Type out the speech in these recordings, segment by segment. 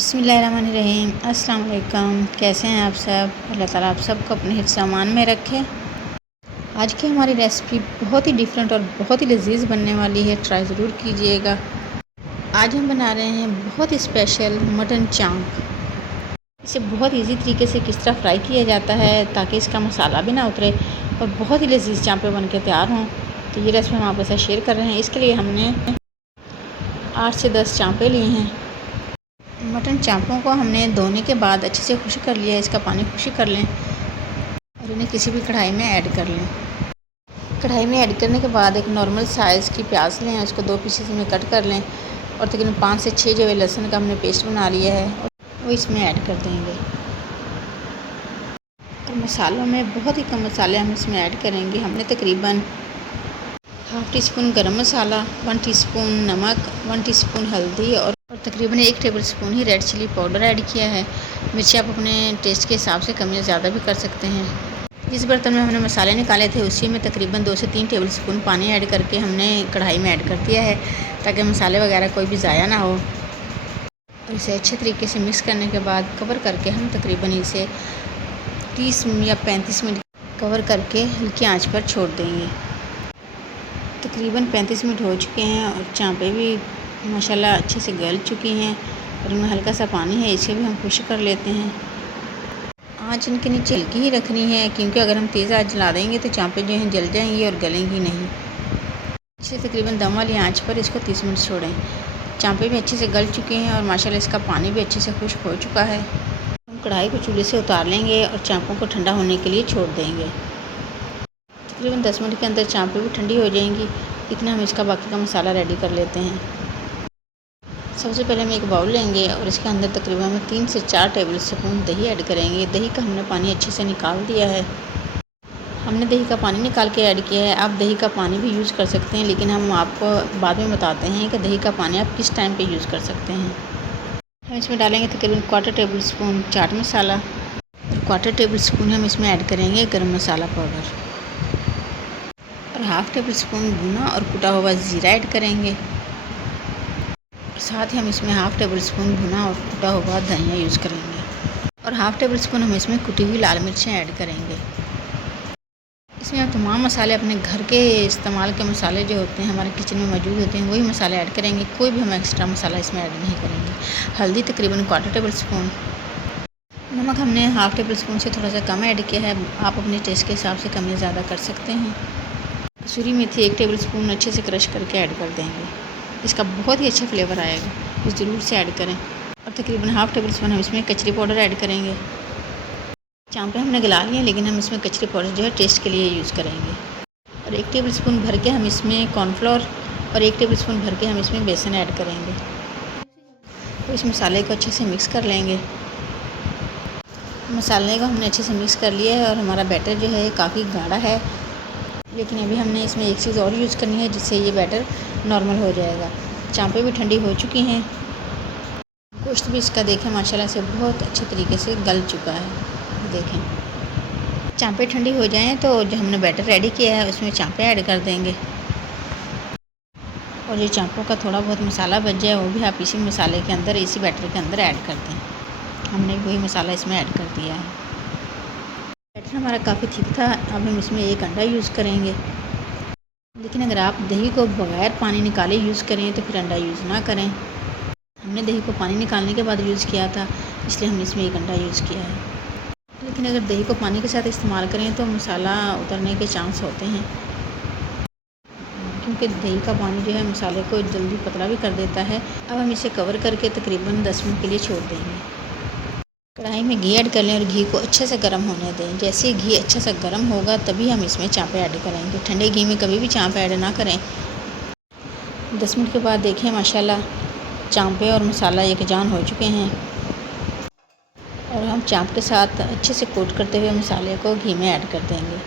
बिस्मिल्लाहिर्रहमानिर्रहीम। अस्सलाम वालेकुम। कैसे हैं आप सब? अल्लाह ताला आप सबको अपने हिफ्ज़ अमान में रखे। आज की हमारी रेसिपी बहुत ही डिफरेंट और बहुत ही लजीज बनने वाली है, ट्राई ज़रूर कीजिएगा। आज हम बना रहे हैं बहुत ही स्पेशल मटन चांप। इसे बहुत इजी तरीके से किस तरह फ्राई किया जाता है ताकि इसका मसाला भी ना उतरे और बहुत ही लजीज चांपें बन के तैयार हों, तो ये रेसिपी हम आपके साथ शेयर कर रहे हैं। इसके लिए हमने 8 से 10 चांपें ली हैं। मटन चांपों को हमने धोने के बाद अच्छे से खुश्क कर लिया है। इसका पानी खुश्क कर लें और इन्हें किसी भी कढ़ाई में ऐड कर लें। कढ़ाई में ऐड करने के बाद एक नॉर्मल साइज़ की प्याज लें, उसको 2 पीसेस में कट कर लें और तकरीबन 5 से 6 जो है लहसुन का हमने पेस्ट बना लिया है और वो इसमें ऐड कर देंगे। और मसालों में बहुत ही कम मसाले हम इसमें ऐड करेंगे। हमने तकरीबन हाफ़ टी स्पून गरम मसाला, 1 टीस्पून नमक, 1 टीस्पून हल्दी और तकरीबन 1 टेबल स्पून ही रेड चिली पाउडर ऐड किया है। मिर्ची आप अपने टेस्ट के हिसाब से कम या ज़्यादा भी कर सकते हैं। जिस बर्तन में हमने मसाले निकाले थे उसी में तकरीबन 2 से 3 टेबल स्पून पानी ऐड करके हमने कढ़ाई में ऐड कर दिया है ताकि मसाले वगैरह कोई भी ज़ाया ना हो। और इसे अच्छे तरीके से मिक्स करने के बाद कवर करके हम तकरीबन इसे 30 या 35 मिनट कवर करके हल्की आँच पर छोड़ देंगे। तकरीबन 35 मिनट हो चुके हैं और चांपें भी माशाल्लाह अच्छे से गल चुकी हैं और इनमें हल्का सा पानी है, इसे भी हम खुश्क कर लेते हैं। आँच इनके नीचे हल्की ही रखनी है क्योंकि अगर हम तेज़ आँच जला देंगे तो चांपें जो हैं जल जाएंगी और गलेंगी नहीं। इसे तकरीबन दम वाली आँच पर इसको 30 मिनट छोड़ें। चांपें भी अच्छे से गल चुकी हैं और माशाल्लाह इसका पानी भी अच्छे से खुश्क हो चुका है। हम कढ़ाई को चूल्हे से उतार लेंगे और चांपों को ठंडा होने के लिए छोड़ देंगे। तकरीबन 10 मिनट के अंदर चांपें भी ठंडी हो जाएंगी। इतना हम इसका बाकी का मसाला रेडी कर लेते हैं। सबसे पहले हम एक बाउल लेंगे और इसके अंदर तकरीबन हम 3 से 4 टेबल स्पून दही ऐड करेंगे। दही का हमने पानी अच्छे से निकाल दिया है। हमने दही का पानी निकाल के ऐड किया है। आप दही का पानी भी यूज़ कर सकते हैं, लेकिन हम आपको बाद में बताते हैं कि दही का पानी आप किस टाइम पे यूज़ कर सकते हैं। हम इसमें डालेंगे तकरीबन 1/4 टेबल स्पून चाट मसाला और 1/4 टेबल स्पून हम इसमें ऐड करेंगे गरम मसाला पाउडर और हाफ़ टेबल स्पून भुना और कुटा हुआ ज़ीरा ऐड करेंगे। साथ ही हम इसमें हाफ़ टेबल स्पून भुना और कुटा हुआ धनिया यूज़ करेंगे और हाफ़ टेबल स्पून हम इसमें कुटी हुई लाल मिर्चें ऐड करेंगे। इसमें हम तमाम मसाले अपने घर के इस्तेमाल के मसाले जो होते हैं हमारे किचन में मौजूद होते हैं वही मसाले ऐड करेंगे। कोई भी हम एक्स्ट्रा मसाला इसमें ऐड नहीं करेंगे। हल्दी तकरीबन 1/4 टेबल स्पून, नमक हमने हाफ़ टेबल स्पून से थोड़ा सा कम ऐड किया है। आप अपने टेस्ट के हिसाब से कम या ज़्यादा कर सकते हैं। कसूरी मेथी 1 टेबल स्पून अच्छे से क्रश करके ऐड कर देंगे। इसका बहुत ही अच्छा फ्लेवर आएगा, तो ज़रूर से ऐड करें। और तकरीबन हाफ़ टेबल स्पून हम इसमें कचरी पाउडर ऐड करेंगे। चांपें हमने गला ली हैं, लेकिन हम इसमें कचरी पाउडर जो है टेस्ट के लिए यूज़ करेंगे। और 1 टेबल स्पून भर के हम इसमें कॉर्नफ्लोर और 1 टेबल स्पून भर के हम इसमें बेसन ऐड करेंगे। तो इस मसाले को अच्छे से मिक्स कर लेंगे। मसाले को हमने अच्छे से मिक्स कर लिया है और हमारा बैटर जो है काफ़ी गाढ़ा है, लेकिन अभी हमने इसमें एक चीज़ और यूज़ करनी है जिससे ये बैटर नॉर्मल हो जाएगा। चांपें भी ठंडी हो चुकी हैं। गोश्त भी इसका देखें माशाल्लाह से बहुत अच्छे तरीके से गल चुका है। देखें, चांपें ठंडी हो जाएं तो जो हमने बैटर रेडी किया है उसमें चांपें ऐड कर देंगे और जो चांपों का थोड़ा बहुत मसाला बच जाए वो भी आप इसी मसाले के अंदर, इसी बैटर के अंदर ऐड कर दें। हमने वही मसाला इसमें ऐड कर दिया है। बैटर हमारा काफ़ी थिक था। अब हम इसमें 1 अंडा यूज़ करेंगे, लेकिन अगर आप दही को बग़ैर पानी निकाले यूज़ करें तो फिर अंडा यूज़ ना करें। हमने दही को पानी निकालने के बाद यूज़ किया था, इसलिए हमने इसमें 1 अंडा यूज़ किया है। लेकिन अगर दही को पानी के साथ इस्तेमाल करें तो मसाला उतरने के चांस होते हैं, क्योंकि दही का पानी जो है मसाले को जल्दी पतला भी कर देता है। अब हम इसे कवर करके तकरीबन 10 मिनट के लिए छोड़ देंगे। कढ़ाई में घी ऐड कर लें और घी को अच्छे से गर्म होने दें। जैसे ही घी अच्छे से गर्म होगा तभी हम इसमें चांपें ऐड करेंगे। ठंडे घी में कभी भी चांप ऐड ना करें। 10 मिनट के बाद देखें माशाल्लाह चांपें और मसाला यकजान हो चुके हैं और हम चांप के साथ अच्छे से कोट करते हुए मसाले को घी में ऐड कर देंगे।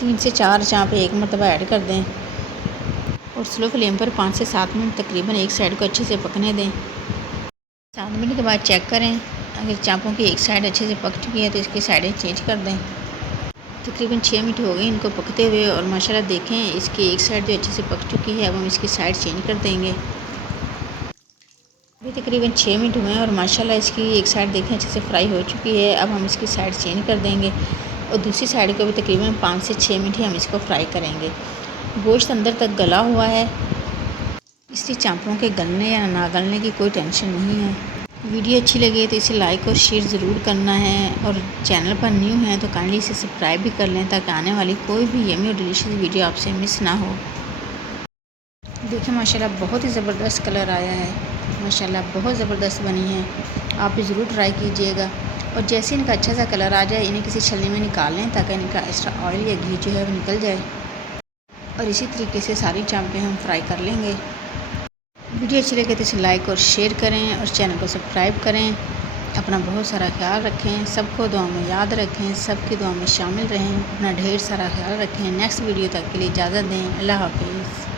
3 से 4 चांपें एक मरतबा ऐड कर दें और स्लो फ्लेम पर 5 से 7 मिनट तकरीबन एक साइड को अच्छे से पकने दें। 7 मिनट के बाद चेक करें, अगर चांपों की एक साइड अच्छे से पक चुकी है तो इसकी साइडें चेंज कर दें। तकरीबन 6 मिनट हो गए इनको पकते हुए और माशाल्लाह देखें इसकी एक साइड जो अच्छे से पक चुकी है। अब हम इसकी साइड चेंज कर देंगे। अभी तकरीबन 6 मिनट हुए हैं और माशाल्लाह इसकी एक साइड देखें अच्छे से फ्राई हो चुकी है। अब हम इसकी साइड चेंज कर देंगे और दूसरी साइड को भी तकरीबन 5 से 6 मिनट ही हम इसको फ्राई करेंगे। गोश्त अंदर तक गला हुआ है, इसलिए चांपरों के गलने या ना गलने की कोई टेंशन नहीं है। वीडियो अच्छी लगे तो इसे लाइक और शेयर ज़रूर करना है और चैनल पर न्यू हैं तो काइंडली इसे सब्सक्राइब भी कर लें ताकि आने वाली कोई भी यम्मी और डिलीशियस वीडियो आपसे मिस ना हो। देखिए माशाल्लाह बहुत ही ज़बरदस्त कलर आया है, माशाल्लाह बहुत ज़बरदस्त बनी है। आप भी ज़रूर ट्राई कीजिएगा और जैसे इनका अच्छा सा कलर आ जाए इन्हें किसी छलनी में निकाल लें ताकि इनका एक्स्ट्रा ऑयल या घी जो है वो निकल जाए। और इसी तरीके से सारी चांपें हम फ्राई कर लेंगे। वीडियो अच्छी लगे तो इसे लाइक और शेयर करें और चैनल को सब्सक्राइब करें। अपना बहुत सारा ख्याल रखें, सबको दुआ में याद रखें, सबकी दुआ में शामिल रहें। अपना ढेर सारा ख्याल रखें। नेक्स्ट वीडियो तक के लिए इजाज़त दें। अल्लाह हाफिज़।